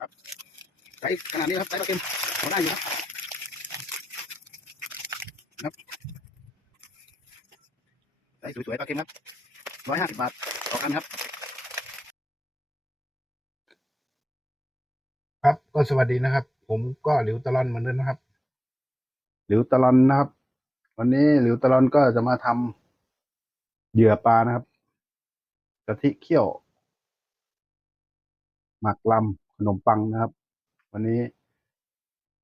ครับใช้ขนาดนี้ครับใช้ปลาเค็มพอได้อยู่ครับครับใช้สวยๆปลาเค็มครับร้อยห้าสิบบาทต่อกันครับ ครับก็สวัสดีนะครับ ผมก็หลิวตะลอนเหมือนเดิมนะครับ หลิวตะลอนนะครับ วันนี้หลิวตะลอนก็จะมาทำเหยื่อปลานะครับกะทิเคี่ยว หมักลำข นมปังนะครับ วันนี้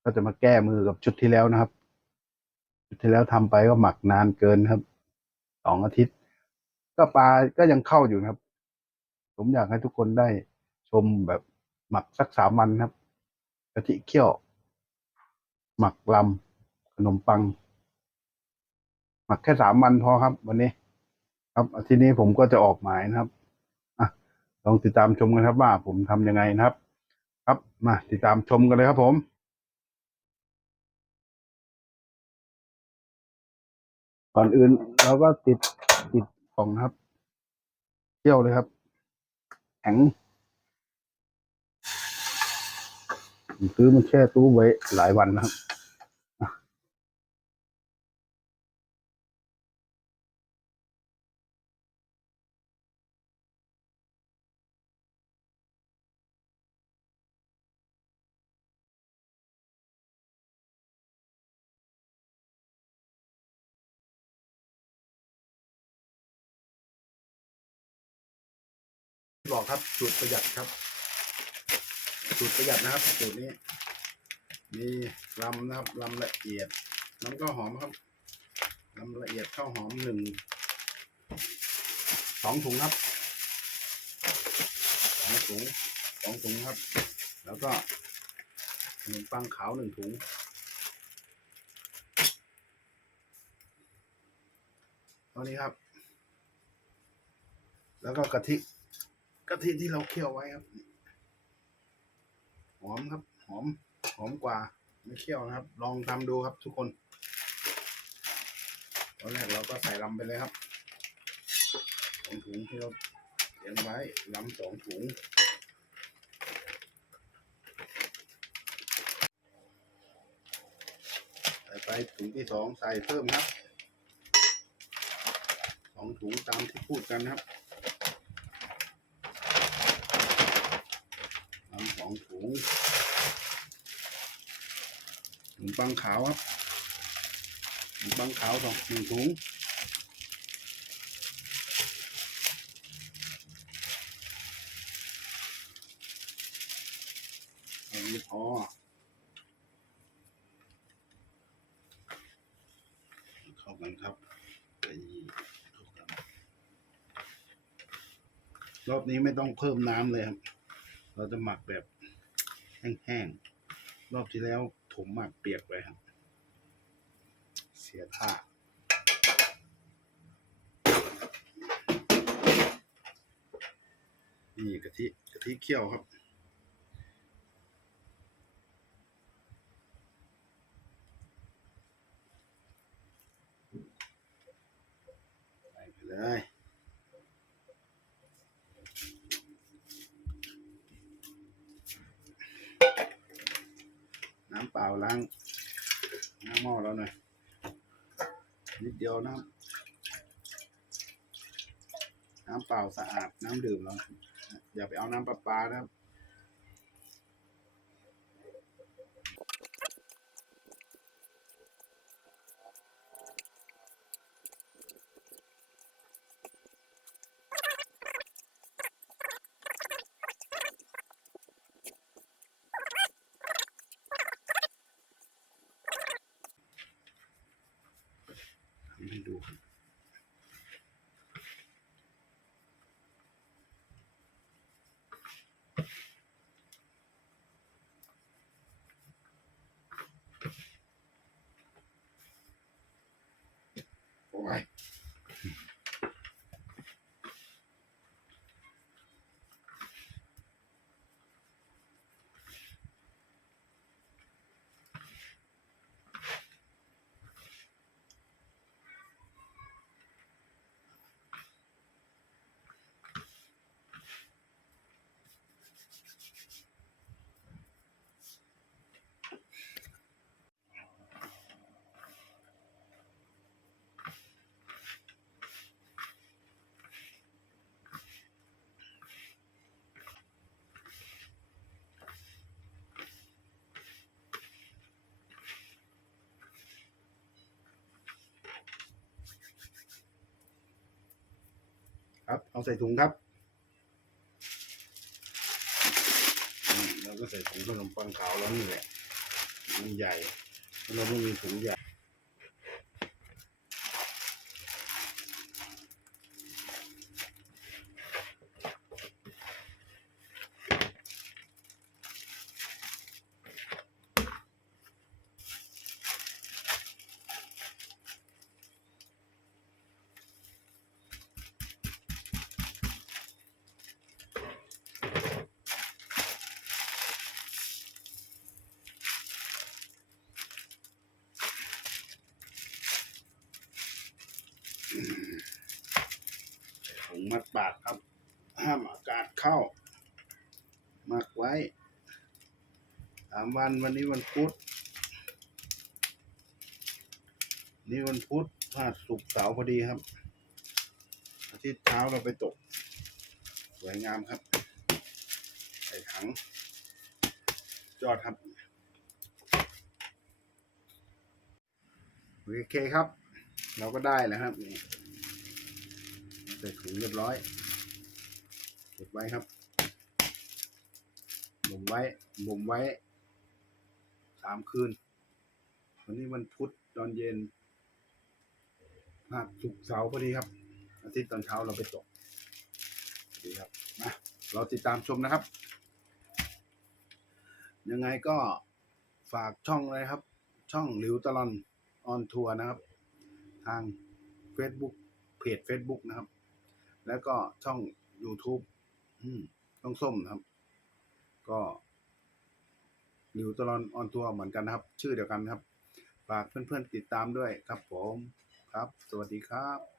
ก็จะมาแก้มือกับชุดที่แล้วนะครับ ชุดที่แล้วทำไปก็หมักนานเกินครับสองอาทิตย์ ก็ปลาก็ยังเข้าอยู่นะครับ ผมอยากให้ทุกคนได้ชมแบบหมักสักสามวันครับกะทิเคี่ยว หมักลำขนมปัง หมักแค่สามวันพอครับ วันนี้ ครับทิตย์นี้ผมก็จะออกหมายนะครับอะลองติดตามชมกันครับว่าผมทำยังไงนะครับ ครับมาติดตามชมกันเลยครับผมก่อนอื่นเราก็ติดติดกล่องครับเที่ยวเลยครับแข็งซื้อมันแช่ตู้ไว้หลายวันนะครับ บอกครับสูตรประหยัดครับสูตรประหยัดนะครับสูตรนี้ มีลำนะครับลำละเอียด น้ำก็หอมครับลำละเอียดข้าวหอมหนึ่งสองถุงครับสองถุงสองถุงครับ แล้วก็ขนมปังขาวหนึ่งถุงเท่านี้ครับ แล้วก็กะทิ กะทิที่เราเคี่ยวไว้ครับ หอมครับ หอม หอมกว่า ไม่เคี่ยวนะครับ ลองทำดูครับทุกคนตอนแรกเราก็ใส่ลำไปเลยครับสองถุงที่เราเตรียมไว้ลำสองถุงใส่ไปถุงที่สองใส่เพิ่มครับสองถุงตามที่พูดกันครับ ทำส องถุงขนมปังขาวครับขนมปังขาวสองหนึ่งถุงอันนี้พอเข้ากันครับตีเข้ากันรอบนี้ไม่ต้องเพิ่มน้ำเลยครับ เราจะหมักแบบแห้งๆ รอบที่แล้วผมหมักเปียกไปครับ เสียท่านี่กะทิกะทิเคี่ยวครับใส่ไปเลย เปล่าล้างน้ำหม้อแล้วหน่อยนิดเดียวน้ำน้ำเปล่าสะอาดน้ำดื่มแล้วอย่าไปเอาน้ำประปานะ ครับ เอาใส่ถุงครับเราก็ใส่ถุงขนมปังขาวแล้วนี่แหละมันใหญ่เราไม่มีถุงใหญ่ ถุง มัดปากครับ ห้ามอากาศเข้า มักไว้สามวันวันนี้วันพุธนี่วันพุธพลาดสุกเสาร์พอดีครับ อาทิตย์เช้าเราไปตก สวยงามครับ ใส่ถัง จอดครับ โอเคครับ เราก็ได้แล้วครับนี่ ใส่ถุงเรียบร้อย เก็บไว้ครับบ่มไว้บ่มไว้สามคืน วันนี้วันพุธตอนเย็นภาคศุกเสาร์พอดีครับ อาทิตย์ตอนเช้าเราไปตกดีครับมาเราติดตามชมนะครับ ยังไงก็ฝากช่องเลยครับ ช่องหลิวตลอนออนทัวร์นะครับ ทาง Facebook เพจ Facebook นะครับ แล้วก็ช่อง YouTube อืมช่องส้มนะครับ ก็หลิวตลอนออนทัวร์เหมือนกันนะครับ ชื่อเดียวกันครับ ฝากเพื่อนๆติดตามด้วยครับผมครับ สวัสดีครับ